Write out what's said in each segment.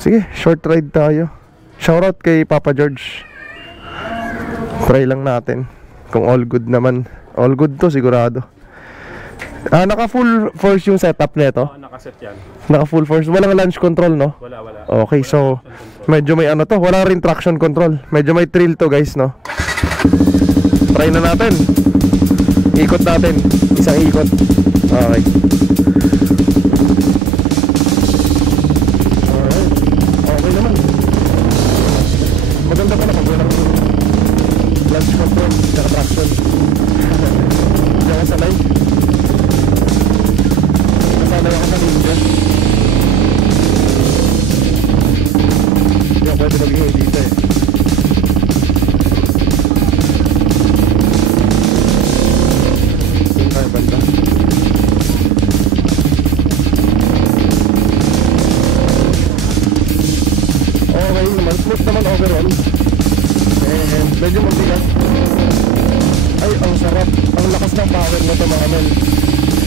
Sige, short ride tayo. Shoutout kay Papa George. Try lang natin kung all good naman. All good to sigurado. Naka full force yung setup nito. Nakaset yan. Naka full force. Walang launch control, no? Wala. Okay, so medyo may ano to. Wala rin traction control. Medyo may thrill to, guys, no? Try na natin. Ikot natin. Isang ikot. Okay. Alright. Okay naman. Maganda pala pag walang launch control tsaka traction. Hindi ako sanay. Nasanay ako sa Ninja. Hindi ako pwede mag-ingay dito eh. Yung tayo banda. Okay naman, smooth naman overall. And medyo mabigat. Ay, ang sarap. Ang lakas ng power na ito, mga men.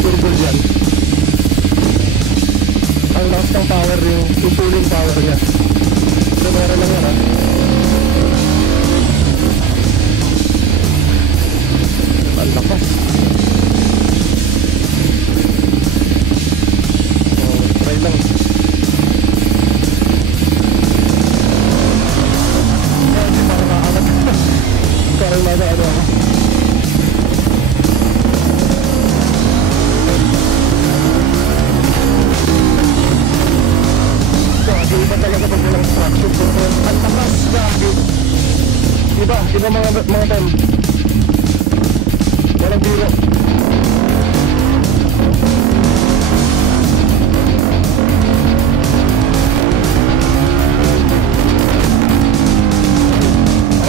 Turbo yan. Ang lakas ng power, yung pulling power niya. So, meron lang yan, ha. Ang lakas. So, try lang. Hindi makakaangat. Parang nasa ano ako. Iba talaga pag walang traction control. Ang takas, gagi. Diba mga tol? Walang biro.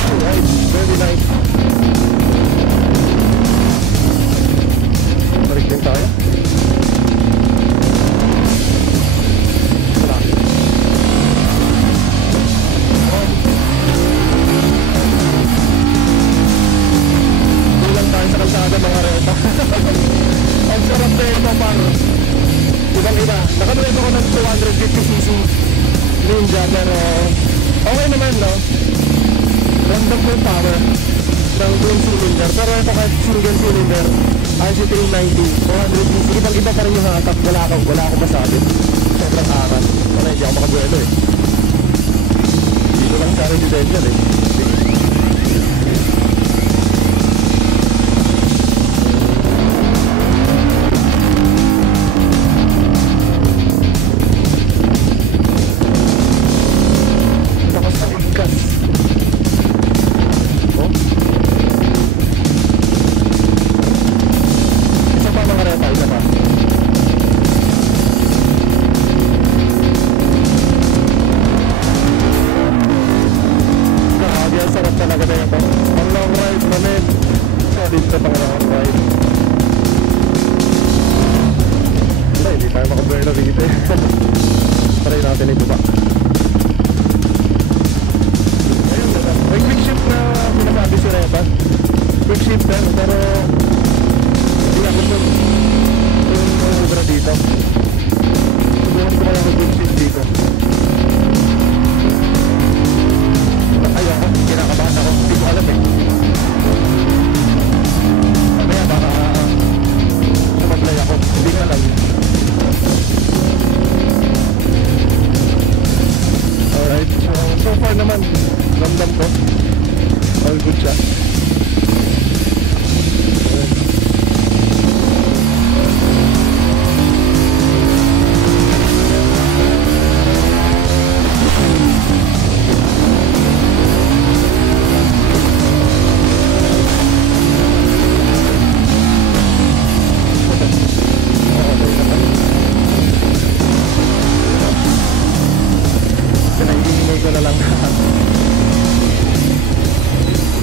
Alright, very nice. Balik din tayo. Ang sarap na ito, par. Ibang-iba. Nakadrive ako ng 250cc Ninja, pero okay naman, no? Random mo yung power ng dual cylinder. Pero ito kahit single cylinder, IC390, 200cc. Ibang-iba pa rin yung hatak. Wala akong masabi. Sobrang angas. Wala, hindi ako makabuelo eh. Dito lang sa residential eh. Try natin ito ba? Ayun na lang. May quick shift na pinasabi si Reba. Quick shift lang, pero hindi ako yung ubra dito. Subukan ko na lang quick shift dito. Ayaw ko, kinakabahan ako. Hindi ko alam eh. Mamaya baka sumablay ako. Hindi ko alam. Alright, so far naman ramdam ko all good siya.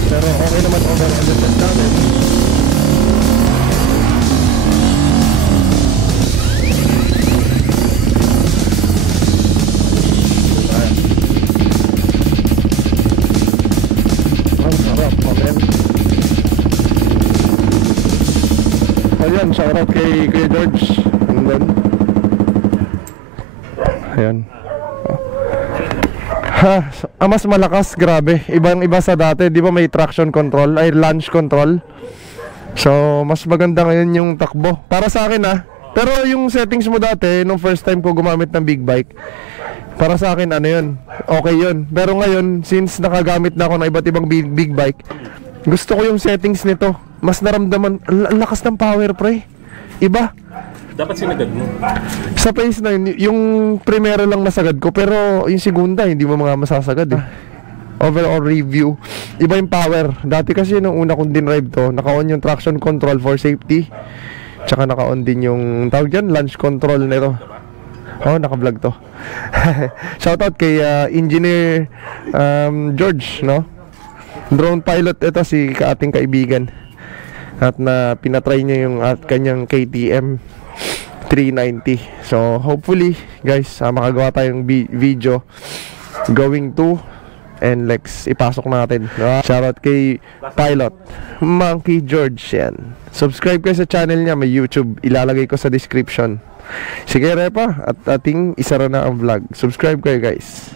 Pero okay naman overall yung test natin. Ang sarap, man. Ayan, shoutout kay George. Ayan. Ha, mas malakas, grabe. Ibang-iba sa dati, di ba may traction control, ay launch control. So, mas maganda ngayon yung takbo. Para sa akin pero yung settings mo dati, nung first time ko gumamit ng big bike, para sa akin, ano yun, okay yun. Pero ngayon, since nakagamit na ako ng iba't ibang big bike, gusto ko yung settings nito. Mas naramdaman, ang lakas ng power, pre. Iba. Dapat sinagad mo. Sa Pace 9, yung primero lang nasagad ko, pero yung segunda, hindi mo mga masasagad eh. Overall review, iba yung power. Dati kasi nung una kong dinrive to, naka-on yung traction control for safety. Tsaka naka-on din yung, tawag dyan, launch control nito. Oh, naka-vlog to. Shoutout kay Engineer George, no? Drone pilot ito, si ating kaibigan. At na pinatry niya yung kanyang KTM 390. So hopefully guys, makagawa tayong video going to NLEX. Ipasok natin. Shoutout kay Pilot Monkey George yan. Subscribe kayo sa channel niya, may YouTube, ilalagay ko sa description. Sige Repa, at ating isara na ang vlog. Subscribe kayo guys.